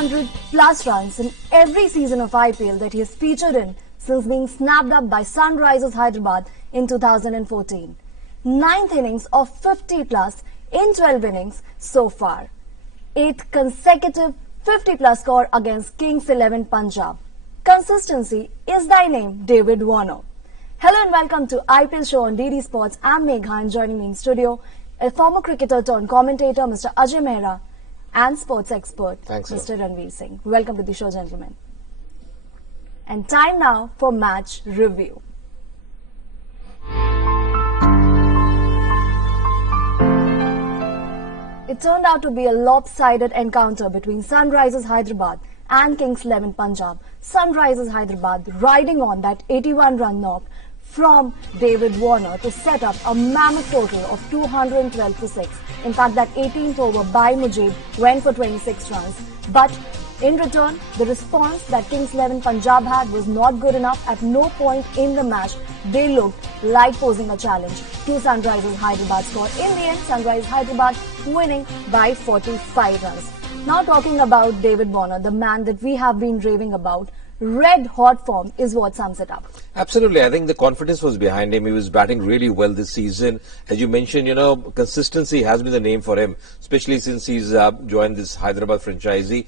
200 plus runs in every season of IPL that he has featured in since being snapped up by Sunrisers Hyderabad in 2014. 9th innings of 50 plus in 12 innings so far. 8th consecutive 50 plus score against Kings 11 Punjab. Consistency is thy name, David Warner. Hello and welcome to IPL show on DD Sports. I'm Megha and joining me in studio, a former cricketer turned commentator, Mr. Ajay Mehra, and sports expert, Mr. Ranveer Singh. Welcome to the show, gentlemen. And time now for match review. It turned out to be a lopsided encounter between Sunrisers Hyderabad and Kings 11 Punjab. Sunrisers Hyderabad riding on that 81-run knock from David Warner to set up a mammoth total of 212 for 6. In fact, that 18th over by Mujib went for 26 runs. But in return, the response that Kings 11 Punjab had was not good enough. At no point in the match, they looked like posing a challenge to Sunrisers Hyderabad score. In the end, Sunrisers Hyderabad winning by 45 runs. Now talking about David Warner, the man that we have been raving about, red hot form is what sums it up. Absolutely. I think the confidence was behind him. He was batting really well this season. As you mentioned, consistency has been the name for him, especially since he's joined this Hyderabad franchisee.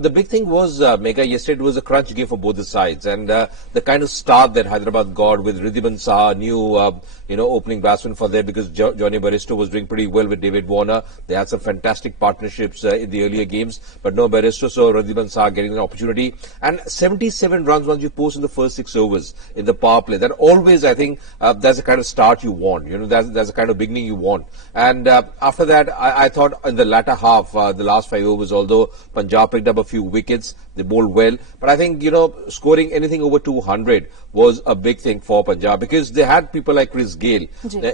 The big thing was, Megha, yesterday it was a crunch game for both the sides. And the kind of start that Hyderabad got with Ridhiman Saha, new, opening batsman for there, because Johnny Bairstow was doing pretty well with David Warner. They had some fantastic partnerships in the earlier games, but no Bairstow, so Ridhiman Saha getting an opportunity. And 77 runs once you post in the first 6 overs in the power play. That always, I think, that's the kind of start you want. That's the kind of beginning you want. And after that, I thought in the latter half, the last 5 overs, although Punjab picked up a few wickets, they bowled well. But I think, scoring anything over 200 was a big thing for Punjab because they had people like Chris Gayle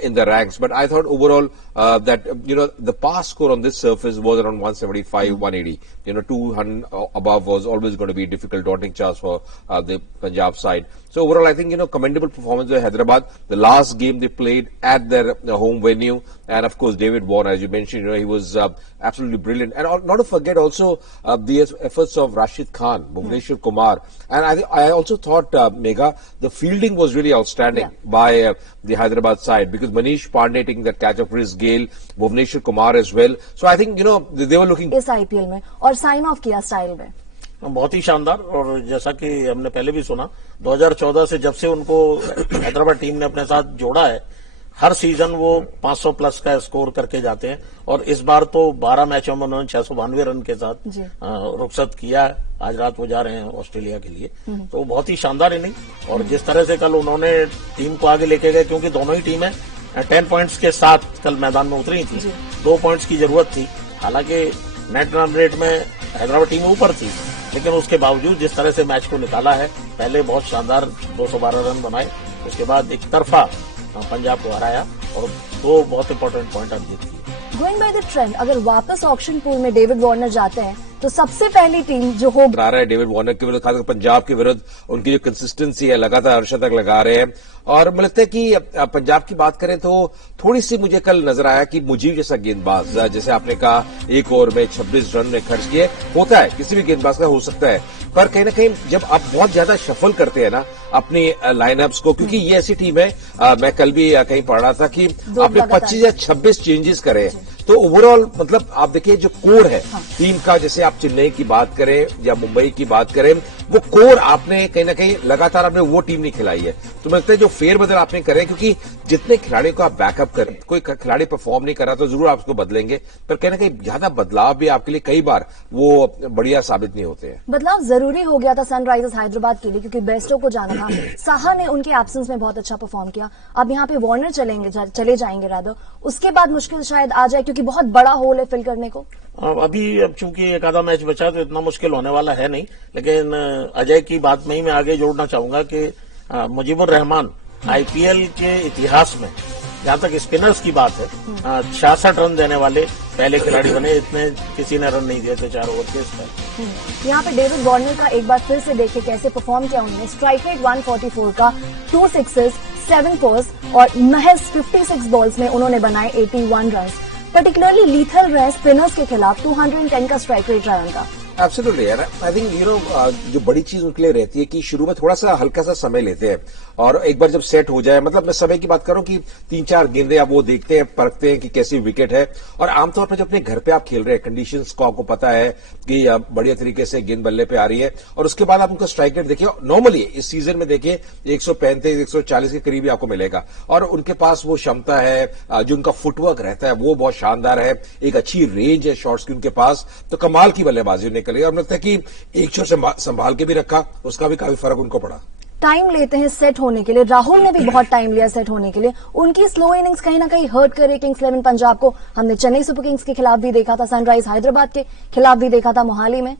in the ranks. But I thought overall that, the pass score on this surface was around 175, 180. 200 above was always going to be a difficult, daunting task for the Punjab side. So overall, I think, commendable performance by Hyderabad. The last game they played at their home venue. And of course, David Warner, as you mentioned, he was absolutely brilliant. And not to forget also the efforts of Rashid Khan, Bhuvneshwar Kumar. And I also thought, Megha, the fielding was really outstanding by the Hyderabad side, because Manish Pandey taking that catch of Chris Gayle, Bhuvneshwar Kumar as well. So I think, they were looking... इस IPL में और sign of किया style में बहुत ही शानदार। और जैसा कि हमने पहले भी सुना, 2014 से जब से उनको हैदराबाद टीम ने अपने साथ जोड़ा है, हर सीजन वो 500 प्लस का स्कोर करके जाते हैं। और इस बार तो 12 मैचों में उन्होंने 692 रन के साथ रुखसत किया है। आज रात वो जा रहे हैं ऑस्ट्रेलिया के लिए। तो बहुत ही शानदार इनिंग। और जिस तरह से कल उन्होंने टीम को आगे लेके गए, क्योंकि दोनों ही टीमें 10 पॉइंट्स के साथ कल मैदान में उतरी थी, 2 पॉइंट्स की जरूरत थी। हालांकि नेट रन रेट में हैदराबाद टीम ऊपर थी, लेकिन उसके बावजूद जिस तरह से मैच को निकाला है, पहले बहुत शानदार 212 रन बनाए, उसके बाद एक तरफा पंजाब को हराया और 2 बहुत इंपॉर्टेंट पॉइंट अब जीत किए। गोइंग बाय द ट्रेंड, अगर वापस ऑक्शन पूल में डेविड वार्नर जाते हैं तो सबसे पहली टीम जो हो रहा है डेविड वार्नर के विरुद्ध, खासकर पंजाब के विरुद्ध उनकी जो कंसिस्टेंसी है लगातार अर्शतक लगा रहे हैं। और मुझे लगता है कि पंजाब की बात करें तो थोड़ी सी मुझे कल नजर आया कि मुजीब जैसा गेंदबाज, जैसे आपने कहा 1 ओवर में 26 रन में खर्च किए, होता है किसी भी गेंदबाज का हो सकता है। पर कहीं ना कहीं जब आप बहुत ज्यादा शफल करते हैं ना अपनी लाइनअप्स को, क्योंकि ये ऐसी टीम है, मैं कल भी कहीं पढ़ रहा था कि आपने 25 या 26 चेंजेस करे, तो ओवरऑल मतलब आप देखिए जो कोर है टीम का, जैसे आप चेन्नई की बात करें या मुंबई की बात करें, वो कोर आपने कहीं ना कहीं लगातार आपने वो टीम नहीं खिलाई है। तो मुझे लगता है जो फेरबदल आपने करे, क्योंकि जितने खिलाड़ियों को आप बैकअप करें, कोई खिलाड़ी परफॉर्म नहीं कर रहा तो जरूर आप उसको बदलेंगे, पर कहीं ना कहीं ज्यादा बदलाव भी आपके लिए कई बार वो बढ़िया साबित नहीं होते हैं। बदलाव जरूरी हो गया था सनराइजर्स हैदराबाद के लिए, क्योंकि बेस्टो को जाना था। साहा ने उनके एब्सेंस में बहुत अच्छा परफॉर्म किया। अब यहाँ पे वार्नर चले जाएंगे रादर, उसके बाद मुश्किल शायद आ जाए, क्योंकि बहुत बड़ा होल है फिल करने को। अब चूंकि एक आधा मैच बचा तो इतना मुश्किल होने वाला है नहीं। लेकिन अजय की बात में ही मैं आगे जोड़ना चाहूंगा कि मुजीबुर रहमान आईपीएल के इतिहास में, जहां तक स्पिनर्स की बात है, 66 रन देने वाले पहले खिलाड़ी बने। इतने किसी ने रन नहीं दिए थे 4 ओवर के। यहाँ पे डेविड वार्नर का एक बार फिर से देखे कैसे परफॉर्म किया उन्होंने। स्ट्राइक रेट 144 का, 2 सिक्सेस, 7 फोर्स और महज 56 बॉल्स में उन्होंने बनाए 81 रन। पर्टिकुलरली लीथल रहे स्पिनर्स के खिलाफ। 210 का स्ट्राइक रेट रहा उनका। एब्सोल्युटली यार, आई थिंक जो बड़ी चीज उनके लिए रहती है कि शुरू में थोड़ा सा हल्का सा समय लेते हैं और एक बार जब सेट हो जाए, मतलब मैं समय की बात करूं कि 3-4 गेंदें आप वो देखते हैं, परखते हैं कि कैसी विकेट है। और आमतौर पर जब अपने घर पे आप खेल रहे हैं, कंडीशंस को आपको पता है कि बढ़िया तरीके से गेंद बल्ले पे आ रही है और उसके बाद आप उनका स्ट्राइक रेट देखिए, नॉर्मली इस सीजन में देखिए 135-140 के करीब ही आपको मिलेगा। और उनके पास वो क्षमता है, जो उनका फुटवर्क रहता है वो बहुत शानदार है, एक अच्छी रेंज है शॉट्स की उनके पास, तो कमाल की बल्लेबाजी निकली। और लगता है कि एक छोर से संभाल के भी रखा, उसका भी काफी फर्क उनको पड़ा। टाइम लेते हैं सेट होने के लिए, राहुल ने भी बहुत टाइम लिया सेट होने के लिए। उनकी स्लो इनिंग्स कहीं ना कहीं हर्ट करे किंग्स 11 पंजाब को। हमने चेन्नई सुपर किंग्स के खिलाफ भी देखा था, सनराइज हैदराबाद के खिलाफ भी देखा था मोहाली में।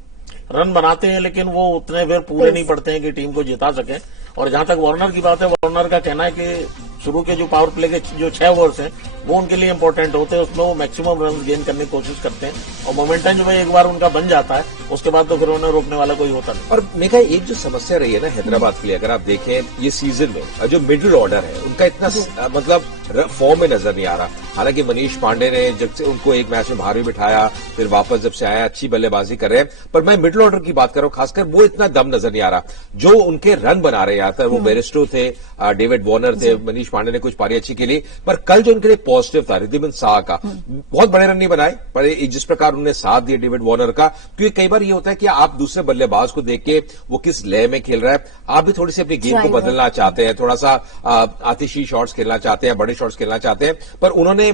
रन बनाते हैं लेकिन वो उतने देर पूरे नहीं पड़ते हैं कि टीम को जिता सके। और जहां तक वार्नर की बात है, वार्नर का कहना है कि शुरू के जो पावर प्ले के जो 6 ओवर्स हैं वो उनके लिए इंपॉर्टेंट होते हैं, उसमें वो मैक्सिमम रन गेन करने की कोशिश करते हैं और मोमेंटम जो है एक बार उनका बन जाता है उसके बाद तो फिर उन्हें रोकने वाला कोई होता नहीं। और मेघा, एक जो समस्या रही है ना हैदराबाद के लिए, अगर आप देखें ये सीजन में जो मिडिल ऑर्डर है उनका इतना मतलब फॉर्म में नजर नहीं आ रहा। हालांकि मनीष पांडे ने जब से उनको एक मैच में बाहर भी बिठाया, फिर वापस जब से आया अच्छी बल्लेबाजी कर रहे हैं, पर मैं मिडिल ऑर्डर की बात कर रहा हूं, खासकर वो इतना दम नजर नहीं आ रहा। जो उनके रन बना रहे यहाँ तक वो बेरिस्टो थे, डेविड वार्नर थे, मनीष पांडे ने कुछ पारी अच्छी खेली, पर कल जो उनके लिए पॉजिटिव था रिद्धिमान शाह का, बहुत बड़े रन नहीं बनाए पर जिस प्रकार उन्होंने साथ दिया डेविड वार्नर का, क्योंकि कई बार ये होता है कि आप दूसरे बल्लेबाज को देख के वो किस लय में खेल रहा है, आप भी थोड़ी सी अपनी गेम को बदलना चाहते हैं, थोड़ा सा आतिशी शॉट्स खेलना चाहते हैं, बड़े शॉट्स खेलना चाहते हैं, पर उन्होंने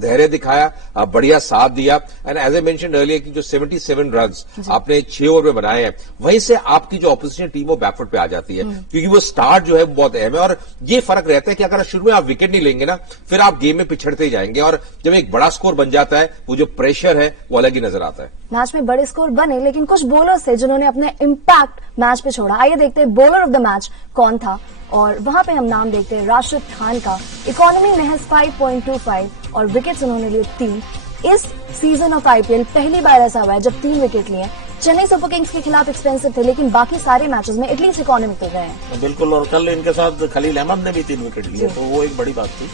धैर्य दिखाया, बढ़िया साथ दिया। And as I mentioned earlier कि जो 77 रन्स आपने 6 ओवर में बनाए हैं, वहीं से आपकी जो ऑपोजिशन टीम वो बैकफुट पे आ जाती है, क्योंकि वो स्टार्ट जो है वो बहुत अहम है। और ये फर्क रहता है कि अगर शुरू में आप विकेट नहीं लेंगे ना, फिर आप गेम में पिछड़ते ही जाएंगे और जब एक बड़ा स्कोर बन जाता है वो जो प्रेशर है वो अलग ही नजर आता है। मैच में बड़े स्कोर बने, लेकिन कुछ बॉलर्स थे जिन्होंने अपने इम्पैक्ट मैच पे छोड़ा। आइए देखते हैं बॉलर ऑफ द मैच कौन था, और वहां पे हम नाम देखते हैं राशिद खान का। इकोनॉमी महज 5.25 और विकेट्स उन्होंने लिए 3। इस सीजन ऑफ आईपीएल पहली बार ऐसा हुआ है जब 3 विकेट लिए। चेन्नई सुपर किंग्स के खिलाफ एक्सपेंसिव थे, लेकिन बाकी सारे मैचेस में एटलीस्ट इकोनॉमिक तो गए हैं। बिल्कुल, और कल इनके साथ खलील अहमद ने भी 3 विकेट लिए, तो वो एक बड़ी बात थी।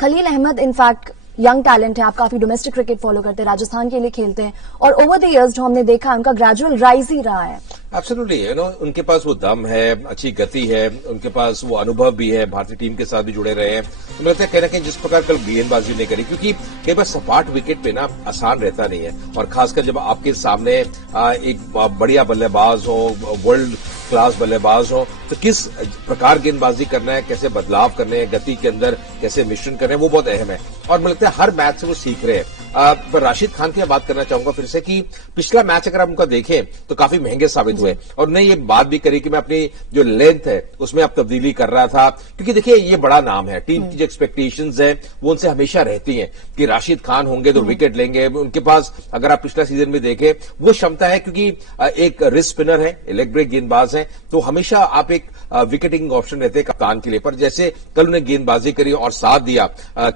Khaleel Ahmed in fact young talent है, आप काफी डोमेस्टिक क्रिकेट फॉलो करते हैं, राजस्थान के लिए खेलते हैं, और ओवर द इयर्स जो हमने देखा है उनका ग्रेजुअल राइज ही रहा है। एब्सोल्युटली, उनके पास वो दम है, अच्छी गति है, उनके पास वो अनुभव भी है, भारतीय टीम के साथ भी जुड़े रहे हैं। तो मुझे लगता है कहीं ना कहीं जिस प्रकार कल गेंदबाजी ने करी, क्योंकि कई बार सपाट विकेट पे ना आसान रहता नहीं है, और खासकर जब आपके सामने एक बढ़िया बल्लेबाज हो, वर्ल्ड क्लास बल्लेबाज हो, तो किस प्रकार गेंदबाजी करना है, कैसे बदलाव करने हैं, गति के अंदर कैसे मिश्रण करना है, वो बहुत अहम है। और मुझे लगता है हर मैच से वो सीख रहे हैं। पर राशिद खान की बात करना चाहूंगा फिर से कि पिछला मैच अगर आप उनका देखें तो काफी महंगे साबित हुए, और उन्होंने ये बात भी करी कि मैं अपनी जो लेंथ है उसमें अब तब्दीली कर रहा था, क्योंकि देखिए ये बड़ा नाम है, टीम की जो एक्सपेक्टेशंस है वो उनसे हमेशा रहती हैं कि राशिद खान होंगे तो विकेट लेंगे। उनके पास अगर आप पिछला सीजन में देखें वो क्षमता है, क्योंकि एक रिस्ट स्पिनर है, लेग ब्रेक गेंदबाज है, तो हमेशा आप एक विकेटिंग ऑप्शन रहते हैं कप्तान के लिए। पर जैसे कल उन्हें गेंदबाजी करी और साथ दिया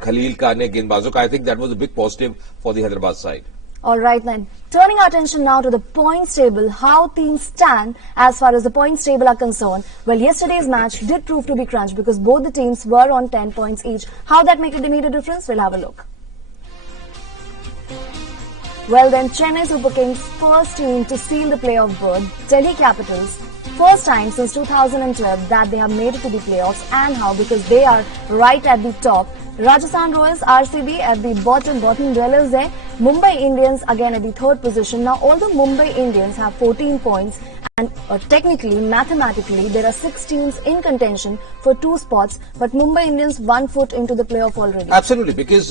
खलील का, अन्य गेंदबाजों का, I think that was a big positive for the Hyderabad side. All right then, turning our attention now to the points table, how teams stand as far as the points table are concerned. Well, yesterday's match did prove to be crunch because both the teams were on 10 points each. How that made a difference? We'll have a look. Well then, Chennai Super Kings, first team to seal the playoff berth. Delhi Capitals, first time since 2012 that they have made it to the playoffs, and how? Because they are right at the top. Rajasthan Royals, RCB at the bottom dwellers there. Mumbai Indians again at the third position. Now, although Mumbai Indians have 14 points and technically, mathematically, there are 6 teams in contention for 2 spots, but Mumbai Indians 1 foot into the playoff already. Absolutely, because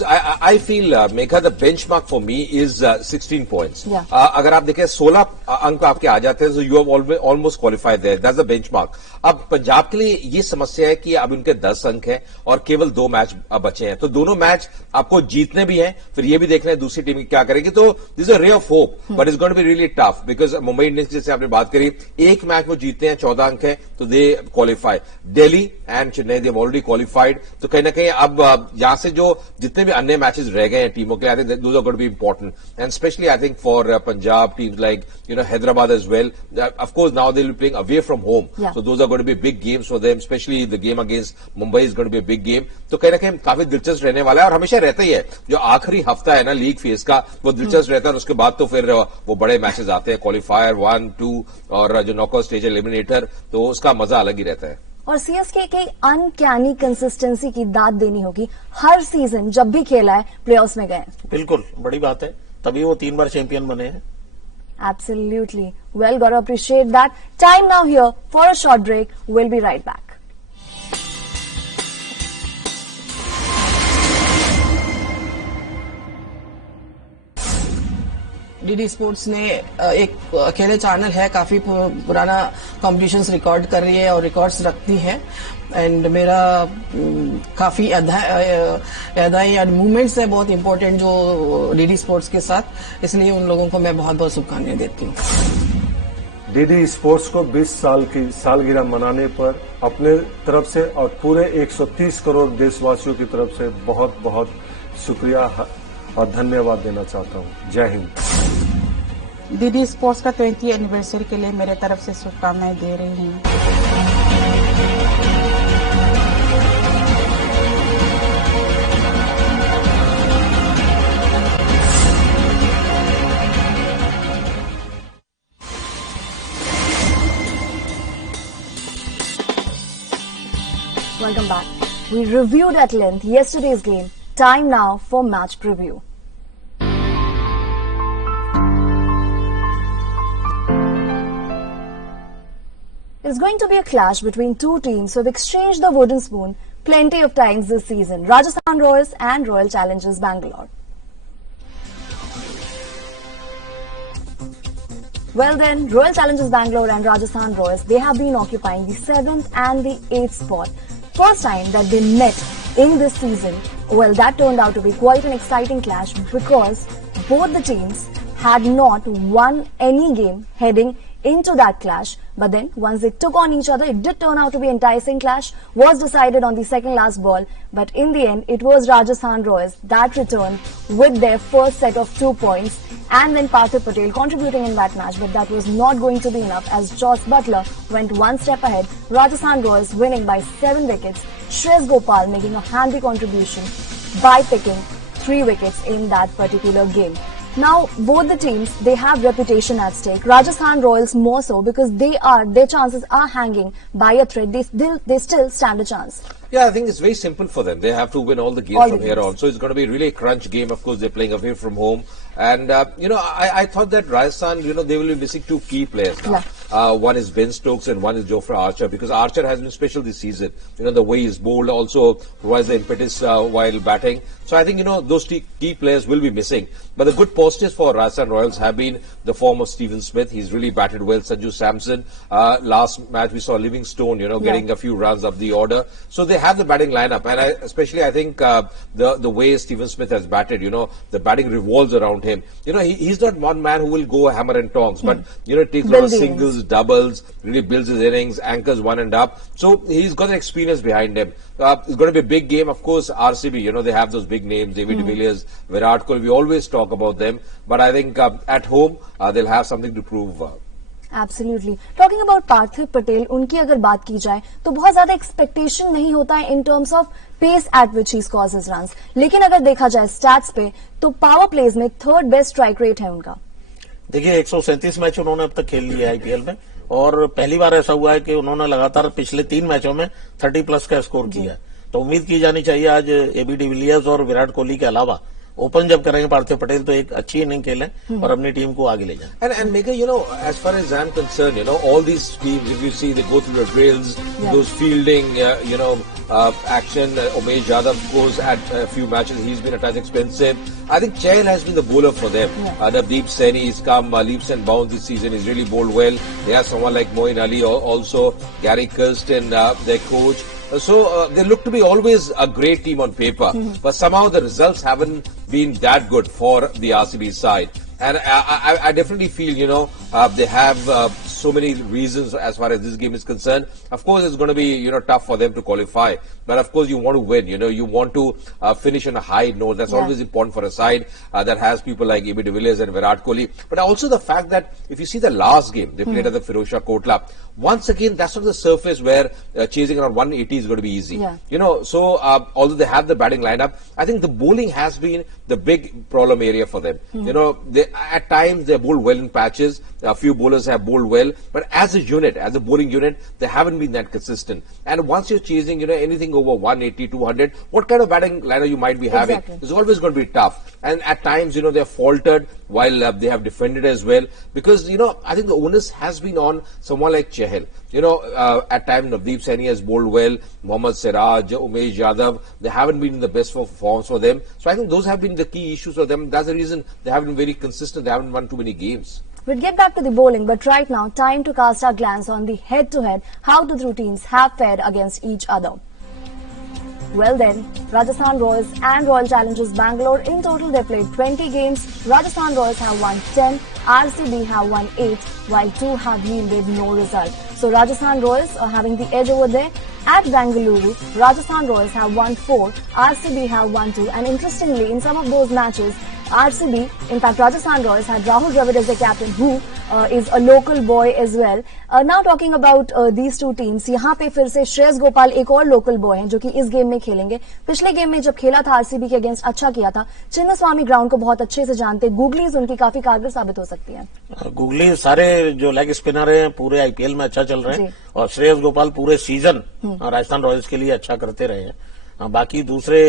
I feel, Megha, the benchmark for me is 16 points. Yeah. अगर आप देखें 16 अंक आपके आ जाते हैं, so you have almost qualified there. That's the benchmark. अब पंजाब के लिए ये समस्या है कि अब उनके 10 अंक हैं और केवल 2 मैच बचे हैं, तो दोनों मैच आपको जीतने भी हैं, फिर ये भी देखना है दूसरी टीम क्या करेगी। तो this is a ray of hope, but it's going to be really tough, because Mumbai Indians जैसे आपने बात करी, एक मैच वो जीतते हैं, 14 अंक है, तो they qualify. Delhi and Chennai they already qualified, तो कहीं ना कहीं अब यहां से जो जितने भी अन्य मैचेस रह गए हैं टीमों के, I think those are going to be important, and specially I think for Punjab teams like Hyderabad as well. Of course now they will be playing away from home, so those are going to be big games for them, specially the game against Mumbai is going to be big game. तो कहीं ना कहीं काफी दिलचस्प रहने वाला है, और हमेशा रहता ही है जो आखिरी हफ्ता है ना लीग फेज का वो दिलचस्प रहता है। और उसके बाद तो फिर वो बड़े मैचेस आते हैं, क्वालिफायर 1, 2 और जो नॉकआउट स्टेज एलिमिनेटर, तो उसका मजा अलग ही रहता है। और सीएसके की अनकैनी कंसिस्टेंसी की दाद देनी होगी। हर सीजन जब भी खेला है प्लेऑफ्स में गए। बिल्कुल बड़ी बात है, तभी वो 3 बार चैंपियन बने हैं। Absolutely. Well, gotta appreciate that. Time now here for a short break. We'll be right back. DD sports ने एक अकेले चैनल है, काफी पुराना कॉम्पिटिशन्स रिकॉर्ड कर रही है और रिकॉर्ड्स रखती है। एंड मेरा काफी अदाई और मूवमेंट्स है बहुत इंपॉर्टेंट जो डीडी स्पोर्ट्स के साथ, इसलिए उन लोगों को मैं बहुत बहुत शुभकामनाएं देती हूँ। डीडी स्पोर्ट्स को 20 साल की सालगिरह मनाने पर अपने तरफ से और पूरे 130 करोड़ देशवासियों की तरफ से बहुत बहुत शुक्रिया और धन्यवाद देना चाहता हूँ। जय हिंद। डीडी स्पोर्ट्स का 20th एनिवर्सरी के लिए मेरे तरफ से शुभकामनाएं दे रही हूँ। Welcome back. We reviewed at length yesterday's game. Time now for match preview. It's going to be a clash between two teams who have exchanged the wooden spoon plenty of times this season. Rajasthan Royals and Royal Challengers Bangalore. Well then, Royal Challengers Bangalore and Rajasthan Royals, they have been occupying the 7th and the 8th spot. First time that they met in this season. Well, that turned out to be quite an exciting clash because both the teams had not won any game heading into that clash. But then, once they took on each other, it did turn out to be an enticing clash, was decided on the second last ball. But in the end, it was Rajasthan Royals that returned with their first set of 2 points. And then Parthiv Patel contributing in that match, but that was not going to be enough as Joss Butler went one step ahead. Rajasthan Royals winning by 7 wickets. Shreyas Gopal making a handy contribution by picking 3 wickets in that particular game. Now, both the teams, they have reputation at stake. Rajasthan Royals more so because their chances are hanging by a thread. They still stand a chance. Yeah, I think it's very simple for them. They have to win all the games from here on. So it's going to be really a crunch game. Of course, they're playing away from home. And, I thought that Rajasthan, they will be missing 2 key players now. Yeah. One is Ben Stokes and one is Jofra Archer, because Archer has been special this season. The way he's bowled also provides the impetus while batting. So I think, those key players will be missing. But the good positives for Rajasthan Royals have been the form of Stephen Smith. He's really batted well. Sanju Samson. Last match we saw Livingstone, getting a few runs up the order. So they have the batting lineup. And I think the way Stephen Smith has batted, the batting revolves around him. He's not one man who will go hammer and tongs, but, it takes a lot of singles, doubles, really builds his innings, anchors one and up. So he's got an experience behind him. It's going to be a big game. Of course, RCB, they have those big names, David de Villiers, Virat Kohli. We always talk about them. But I think at home, they'll have something to prove. Absolutely. Talking about Parthiv Patel, उनकी अगर बात की जाए तो बहुत ज्यादा expectation नहीं होता है in terms of pace at which he scores his runs. लेकिन अगर देखा जाए स्टैट्स पे तो पावर प्लेज में 3rd बेस्ट स्ट्राइक रेट है उनका। देखिए 137 मैच उन्होंने अब तक खेल लिया आईपीएल में और पहली बार ऐसा हुआ है कि उन्होंने लगातार पिछले 3 मैचों में 30+ का स्कोर किया है। तो उम्मीद की जानी चाहिए आज एबी डिविलियर्स और विराट कोहली के अलावा ओपन जब करेंगे पार्थिव पटेल तो एक अच्छी इनिंग खेलें और अपनी टीम को आगे ले जाएं। And Mega, as far as I'm concerned, all these teams, if you see, they go through the drills, those fielding, action. Umesh Yadav goes at a few matches. He's been a touch expensive. I think Chahal has been the bowler for them. Navdeep Saini has come leaps and bounds this season. He's really bowled well. They have someone like Moeen Ali also, Gary Kirsten, their coach. So they look to be always a great team on paper, but somehow the results haven't been that good for the RCB side. And I definitely feel, they have so many reasons as far as this game is concerned. Of course, it's going to be, tough for them to qualify. But of course, you want to win, you want to finish on a high note. That's always important for a side that has people like AB de Villiers and Virat Kohli. But also the fact that if you see the last game, they played at the Firozshah Kotla. Once again, that's not the surface where chasing around 180 is going to be easy. So although they have the batting lineup, I think the bowling has been the big problem area for them. You know, at times they bowl well in patches. A few bowlers have bowled well, but as a unit, as a bowling unit, they haven't been that consistent. And once you're chasing, you know, anything over 180, 200, what kind of batting lineup you might be having, it's always going to be tough. And at times, you know, they're faltered while they have defended as well. Because, you know, I think the onus has been on someone like Chahal. You know, at times Navdeep Saini has bowled well, Mohammad Siraj, Umesh Yadav, they haven't been in the best forms for them. So I think those have been the key issues for them. That's the reason they haven't been very consistent. They haven't won too many games. We'll get back to the bowling, but right now, time to cast our glance on the head-to-head, how the two teams have fared against each other. Well then, Rajasthan Royals and Royal Challengers Bangalore, in total they played 20 games. Rajasthan Royals have won 10, RCB have won 8, while 2 have yielded no result. So Rajasthan Royals are having the edge over there. At Bangalore, Rajasthan Royals have won 4, RCB have won 2, and interestingly, in some of those matches, RCB, in fact Rajasthan Royals had Rahul Dravid as their captain, who is a local boy as well. Now talking about these two teams, यहाँ पे फिर से श्रेयस गोपाल एक और local boy हैं जो कि इस गेम में खेलेंगे. पिछले गेम में जब खेला था आरसीबी के अगेंस्ट अच्छा किया था. चिन्नस्वामी ग्राउंड को बहुत अच्छे से जानते. गूगलीज उनकी काफी कारगर साबित हो सकती है. गूगली सारे जो लेग स्पिनर हैं पूरे आईपीएल में अच्छा चल रहे हैं और श्रेयस गोपाल पूरे सीजन राजस्थान रॉयल्स के लिए अच्छा करते रहे हैं. बाकी दूसरे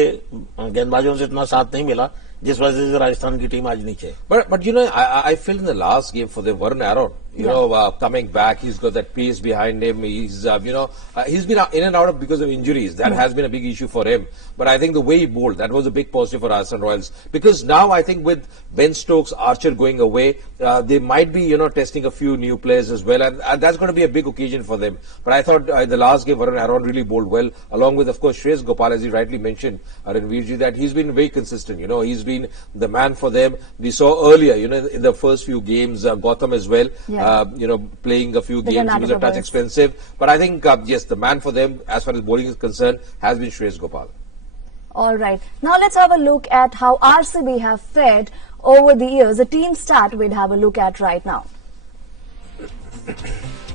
गेंदबाजों से इतना साथ नहीं मिला जिस वजह से राजस्थान की टीम आज नीचे है. But you know, I feel in the last game for the Varun Aaron, you know, coming back, he's got that pace behind him. He's, you know, he's been in and out of because of injuries. That has been a big issue for him. But I think the way he bowled, that was a big positive for Rajasthan Royals. Because now I think with Ben Stokes, Archer going away, they might be, you know, testing a few new players as well. And that's going to be a big occasion for them. But I thought in the last game, Varun Aaron really bowled well, along with, of course, Shreyas Gopal, as he rightly mentioned, Ranveerji, that he's been very consistent. You know, he's been the man for them. We saw earlier, you know, in the first few games, Gotham as well, you know, playing a few games. He was a touch expensive. But I think, yes, the man for them, as far as bowling is concerned, has been Shreyas Gopal. All right. Now let's have a look at how RCB have fared over the years. The team stat we'd have a look at right now.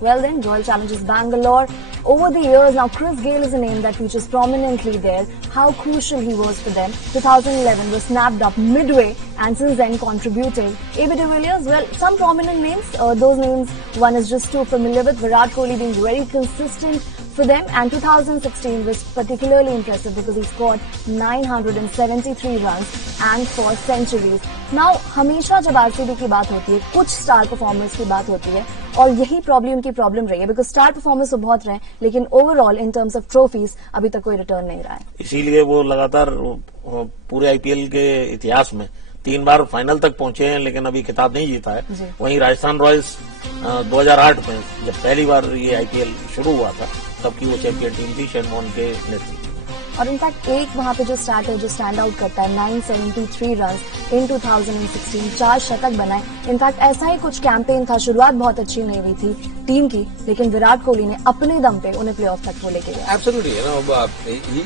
Well then, Royal Challengers Bangalore. Over the years, now Chris Gayle is a name that features prominently there. How crucial he was for them. 2011 was snapped up midway and since then contributing. AB de Villiers, well, some prominent names. Those names, one is just too familiar with. Virat Kohli being very consistent for them, and 2016 was particularly impressive because he scored 973 runs and 4 centuries. Now, हमेशा जब RCB की बात होती है, कुछ star performers की बात होती है, और यही प्रॉब्लम की प्रॉब्लम रही है, बिकॉज स्टार परफॉर्मर्स तो बहुत रहे, लेकिन overall in terms of trophies अभी तक कोई रिटर्न नहीं रहा है. इसीलिए वो लगातार पूरे आईपीएल के इतिहास में 3 बार फाइनल तक पहुंचे हैं, लेकिन अभी खिताब नहीं जीता है. वहीं राजस्थान रॉयल्स 2008 में जब पहली बार ये आईपीएल शुरू हुआ था, तब की वो चैंपियन टीम थी शेन वॉर्न के नेतृत्व. और इनफैक्ट एक वहां पे जो स्टार्ट है, जो स्टैंड आउट करता है, 973 रन इन 2016, 4 शतक बनाए. इनफैक्ट ऐसा ही कुछ कैंपेन था. शुरुआत बहुत अच्छी नहीं हुई थी टीम की, लेकिन विराट कोहली ने अपने दम पे उन्हें प्लेऑफ तक वो लेके गया. Absolutely, you know,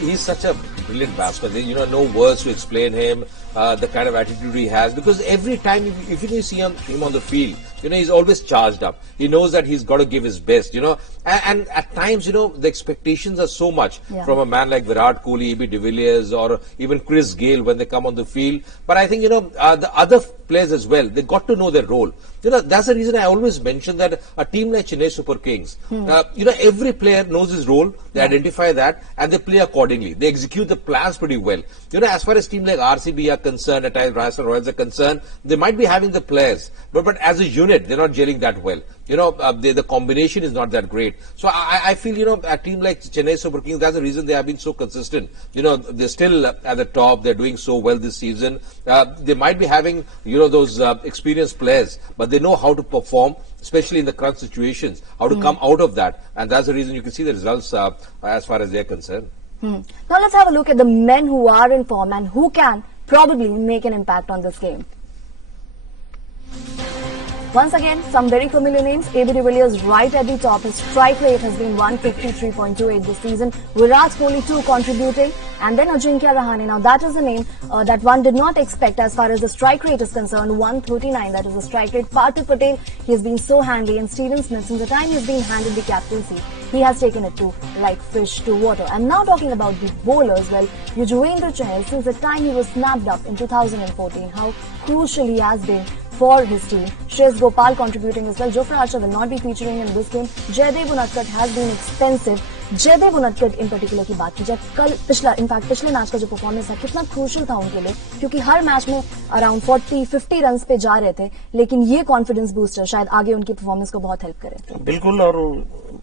he's such a brilliant batsman. You know, no words to explain him, the kind of attitude he has. Because every time, if you see him on the field, you know, he's always charged up. He knows that he's got to give his best, you know. And at times, you know, the expectations are so much from a man like Virat Kohli, AB de Villiers, or even Chris Gayle when they come on the field. But I think, you know, the other players as well, they got to know their role. You know, that's the reason I always mention that a team like Chennai Super Kings, you know, every player knows his role, they identify that, and they play accordingly. They execute the plans pretty well. You know, as far as team like RCB are concerned, at times Rajasthan Royals are concerned, they might be having the players, but as a unit, they're not gelling that well. You know, the combination is not that great. So I feel, you know, a team like Chennai Super Kings, that's the reason they have been so consistent. You know, they're still at the top. They're doing so well this season. They might be having, you know, those experienced players, but they know how to perform, especially in the crunch situations, how to come out of that. And that's the reason you can see the results as far as they're concerned. Now let's have a look at the men who are in form and who can probably make an impact on this game. Once again, some very familiar names. AB de Villiers right at the top. His strike rate has been 153.28 this season. Virat Kohli too contributing. And then Ajinkya Rahane. Now that is a name that one did not expect as far as the strike rate is concerned. 139, that is the strike rate. Parthiv Patel, he has been so handy. And Steven Smith, since the time he's been handed the captaincy, he has taken it to like fish to water. And now talking about the bowlers, well, Yuzvendra Chahal, since the time he was snapped up in 2014, how crucial he has been for his team. Shreyas Gopal contributing as well. Jofra Archer will not be featuring in this game. Jaydev Unadkat has been expensive. Jaydev Unadkat in particular की बात की जाए, कल पिछले match का जो performance है कितना क्रूशियल था उनके लिए, क्योंकि हर मैच में अराउंड 40-50 रन पे जा रहे थे, लेकिन ये कॉन्फिडेंस बूस्टर शायद आगे उनकी परफॉर्मेंस को बहुत हेल्प करे. बिल्कुल, और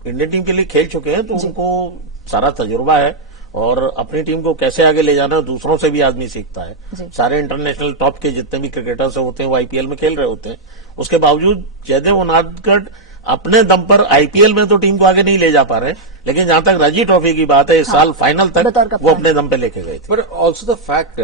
इंडियन टीम के लिए खेल चुके हैं तो उनको सारा तजुर्बा है और अपनी टीम को कैसे आगे ले जाना है दूसरों से भी आदमी सीखता है. सारे इंटरनेशनल टॉप के जितने भी क्रिकेटर्स होते हैं वो आईपीएल में खेल रहे होते हैं. उसके बावजूद जयदेव उनादकट अपने दम पर आईपीएल में तो टीम को आगे नहीं ले जा पा रहे, लेकिन जहां तक रणजी ट्रॉफी की बात है इस साल फाइनल तक वो अपने दम पे लेके गए थे. But also the fact,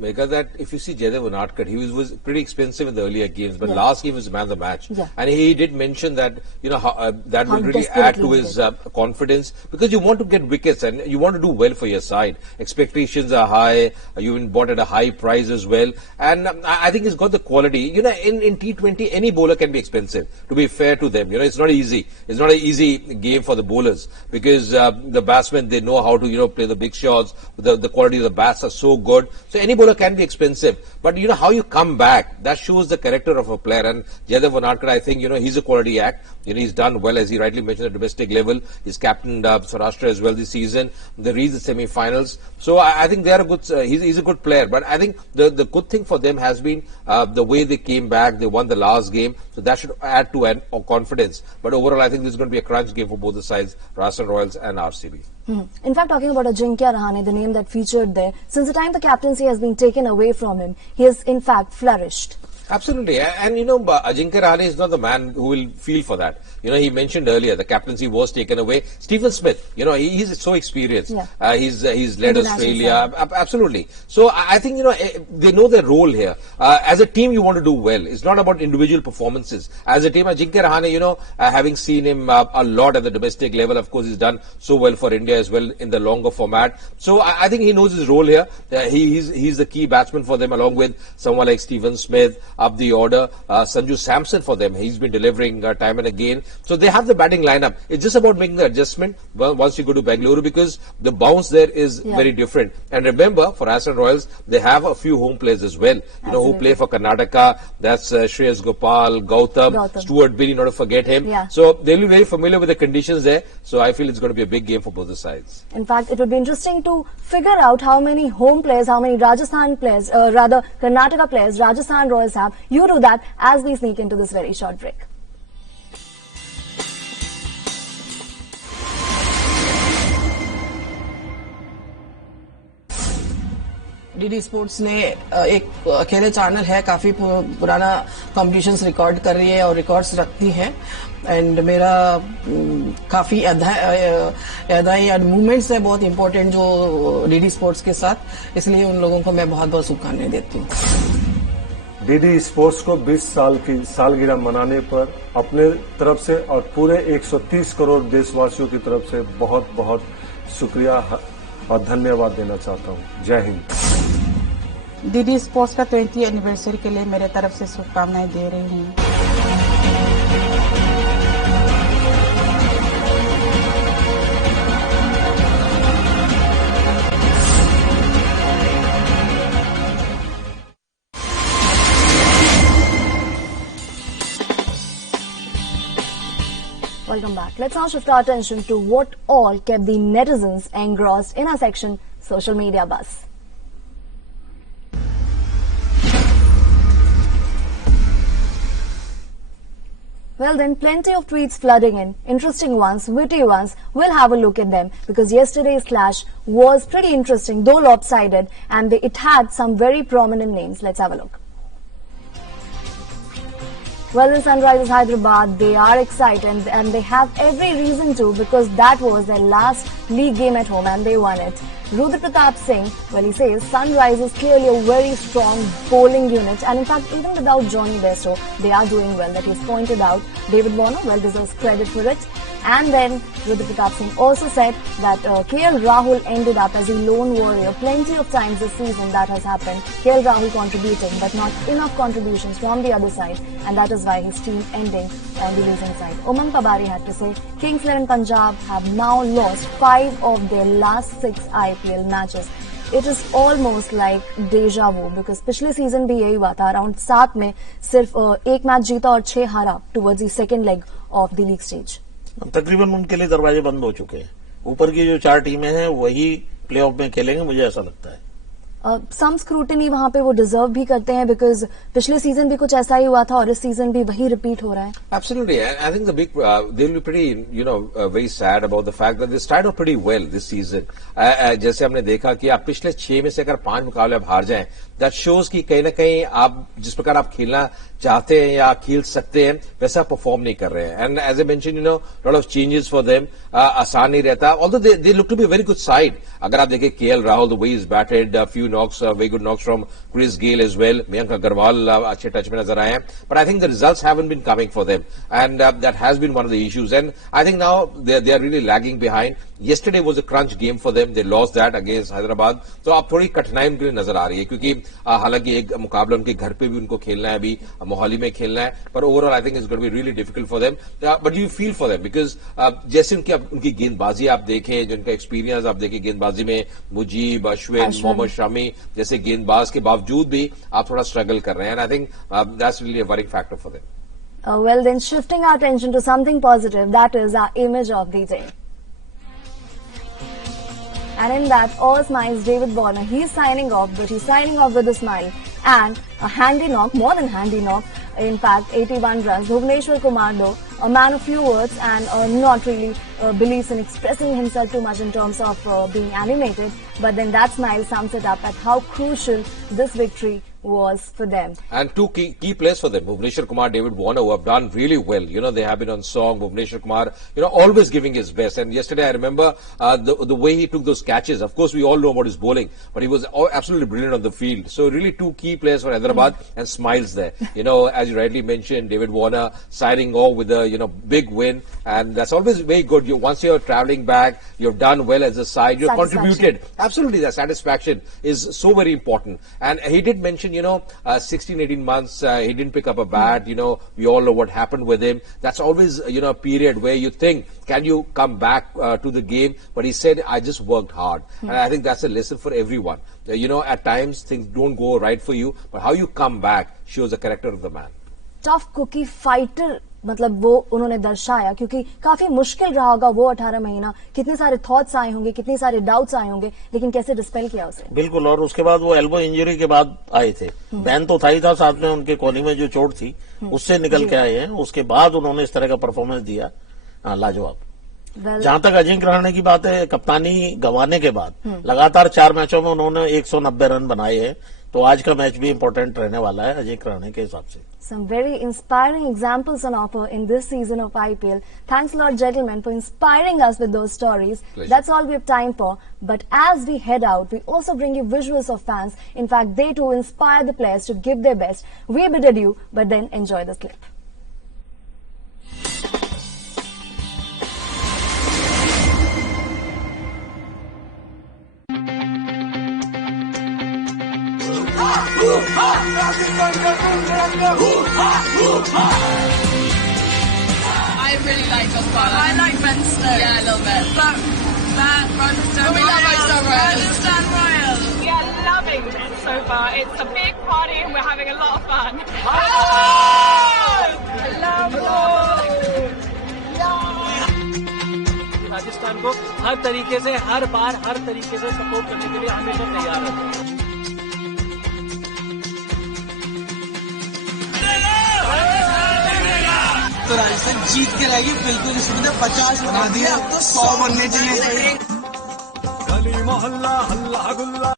Megha, that if you see Jaydev Unadkat, he was pretty expensive in the earlier games, but last game was man of the match, and he did mention that that will really add to his confidence, because you want to get wickets and you want to do well for your side. Expectations are high. You even bought at a high price as well, and I think he's got the quality. In T20, any bowler can be expensive. To be fair to them, it's not easy. It's not an easy game for the bowlers, because the batsmen, they know how to play the big shots. The quality of the bats are so good. So any bowler can be expensive, but how you come back, that shows the character of a player. And Jaydev Unadkat, I think he's a quality act. He's done well, as he rightly mentioned, at domestic level. He's captained Saurashtra as well this season. They reached the semi-finals. So I think they are a good. He's a good player. But I think the good thing for them has been the way they came back. They won the last game, so that should add to an confidence. But overall, I think this is going to be a crunch game for both the sides, Rajasthan Royals and RCB. In fact, talking about Ajinkya Rahane, the name that featured there, since the time the captaincy has been taken away from him, he has in fact flourished. Absolutely. And Ajinkya Rahane is not the man who will feel for that. He mentioned earlier the captaincy was taken away. Steven Smith, he's so experienced. Yeah. He's led Australia. Absolutely. So I think, they know their role here. As a team, you want to do well. It's not about individual performances. As a team, Ajinkya Rahane, having seen him a lot at the domestic level, of course, he's done so well for India as well in the longer format. So I think he knows his role here. He's the key batsman for them, along with someone like Steven Smith. Up the order, Sanju Samson for them. He's been delivering time and again. So they have the batting lineup. It's just about making the adjustment once you go to Bangalore, because the bounce there is very different. And remember, for Rajasthan Royals, they have a few home players as well, who play for Karnataka. That's Shreyas Gopal, Gautam, Stuart Binnie, not to forget him. Yeah. So they'll be very familiar with the conditions there. So I feel it's going to be a big game for both the sides. In fact, it would be interesting to figure out how many home players, how many Rajasthan players, rather Karnataka players, Rajasthan Royals have. You do that as we sneak into this very short break. DD sports ने एक अकेले channel है, काफी पुराना competitions record कर रही है और रिकॉर्ड्स रखती है, एंड मेरा काफी अदाएं या मूवमेंट्स है बहुत इंपॉर्टेंट जो डीडी स्पोर्ट्स के साथ, इसलिए उन लोगों को मैं बहुत बहुत शुभकामनाएं देती हूँ. डीडी स्पोर्ट्स को 20 साल की सालगिरह मनाने पर अपने तरफ से और पूरे 130 करोड़ देशवासियों की तरफ से बहुत बहुत शुक्रिया और धन्यवाद देना चाहता हूँ. जय हिंद. डीडी स्पोर्ट्स का 20th एनिवर्सरी के लिए मेरे तरफ से शुभकामनाएं दे रही हूँ. Welcome back. Let's now shift our attention to what all kept the netizens engrossed in our section, Social Media Buzz. Well then, plenty of tweets flooding in, interesting ones, witty ones. We'll have a look at them, because yesterday's clash was pretty interesting, though lopsided, and it had some very prominent names. Let's have a look. Well, in Sunrisers Hyderabad, they are excited and they have every reason to, because that was their last league game at home and they won it. Rudra Pratap Singh, well, he says Sunrise is clearly a very strong bowling unit, and in fact, even without Johnny Bairstow, they are doing well. That he's pointed out. David Warner, well, deserves credit for it. And then Rudra Pratap Singh also said that KL Rahul ended up as a lone warrior. Plenty of times this season that has happened. KL Rahul contributing, but not enough contributions from the other side, and that is why his team ending on the losing side. Umang Pabari had to say, Kings 11 Punjab have now lost 5 of their last 6 IPL matches. It is almost like deja vu, because पिछले season भी यही हुआ था. Around 7 में सिर्फ 1 match जीता और 6 हारा towards the second leg of the league stage. तकरीबन उनके लिए दरवाजे बंद हो चुके हैं. ऊपर की जो 4 टीमें हैं वही प्लेऑफ में खेलेंगे, मुझे ऐसा लगता है. सम स्क्रूटिनी वहां पे वो डिजर्व भी करते हैं, बिकॉज पिछले सीजन भी कुछ ऐसा ही हुआ था और इस सीजन भी वही रिपीट हो रहा है. Absolutely, I think the big they'll be pretty very sad about the fact that they started off pretty well this season. जैसे हमने देखा कि आप पिछले 6 में से अगर 5 मुकाबले आप हार जाएं, that shows कि कहीं ना कहीं आप जिस प्रकार आप खेलना चाहते हैं या खेल सकते हैं वैसा परफॉर्म नहीं कर रहे हैं. And as a mention lot of changes for them. आसान नहीं रहता, although they look to be a very good side. अगर आप देखें KL Rahul, the way he's batted, a few knocks, very good knocks from Chris Gayle as well. Mayank Agarwal अच्छे touch में नजर आए हैं, but I think the results haven't been coming for them, and that has been one of the issues. And I think now they are really lagging behind. Yesterday was a crunch game for them. They lost that against Hyderabad. तो अब थोड़ी कठिनाई उनके लिए नजर आ रही है, क्योंकि हालांकि एक मुकाबला उनके घर पे भी उनको खेलना है, अभी मोहाली में खेलना है, पर overall I think it's going to be really difficult for them. But you feel for them because जैसे उनकी गेंदबाजी आप देखें, जो उनका एक्सपीरियंस आप देखें गेंदबाजी में, मुजीब, अश्विन, मोहम्मद शमी जैसे गेंदबाज के बावजूद भी आप थोड़ा स्ट्रगल कर रहे हैं. And I think that's really a worrying factor for them. Well, then shifting our attention to something positive, that is our image of the day. And in that, all smiles, David Warner, he's signing off, but he's signing off with a smile. And a handy knock, more than handy knock, in fact, 81 runs. Bhuvneshwar Kumar, though, a man of few words and not really believes in expressing himself too much in terms of being animated. But then that smile sums it up at how crucial this victory was for them. And 2 key players for them, Bhuvneshwar Kumar, David Warner, who have done really well. They have been on song. Bhuvneshwar Kumar, always giving his best. And yesterday, I remember the way he took those catches. Of course, we all know about his bowling, but he was absolutely brilliant on the field. So really 2 key players for Hyderabad and smiles there. As you rightly mentioned, David Warner signing off with a big win, and that's always very good. Once you're traveling back, you've done well as a side, you've contributed. Absolutely, that satisfaction is so very important. And he did mention 16, 18 months, he didn't pick up a bat. We all know what happened with him. That's always, a period where you think, can you come back to the game? But he said, I just worked hard. And I think that's a lesson for everyone. At times things don't go right for you, but how you come back shows the character of the man. Tough cookie fighter, मतलब वो उन्होंने दर्शाया, क्योंकि काफी मुश्किल रहा होगा वो 18 महीना. कितने सारे थॉट्स आए होंगे, कितने सारे डाउट्स आए होंगे, लेकिन कैसे डिस्पेल किया उसे. बिल्कुल. और उसके बाद वो एल्बो इंजरी के बाद आए थे. बैन तो था ही था, साथ में उनके कोहनी में जो चोट थी उससे निकल के आए हैं. उसके बाद उन्होंने इस तरह का परफॉर्मेंस दिया, लाजवाब. जहां तक अजिंक्य रहाणे की बात है, कप्तानी गंवाने के बाद लगातार 4 मैचों में उन्होंने 190 रन बनाए हैं. तो आज का मैच भी इंपॉर्टेंट रहने वाला है अजिंक्य रहाणे के हिसाब से. Some very inspiring examples on offer in this season of IPL. Thanks a lot, gentlemen, for inspiring us with those stories. Pleasure. That's all we have time for. But as we head out, we also bring you visuals of fans. In fact, they too inspire the players to give their best. We bid adieu, but then enjoy this clip. I really like John Farr. I like Ben Snow. Yeah, a little bit. But Rajasthan Royals. We love Rajasthan Royals. We are loving this so far. It's a big party and we're having a lot of fun. Rajasthan को हर तरीके से हर बार हर तरीके से support करने के लिए हमेशा तैयार है. तो राजस्थान जीत के रहेगी बिल्कुल. इसमें 50 बना दिया, अब तो 100 बनने चाहिए. गली मोहल्ला हल्ला गुल्ला.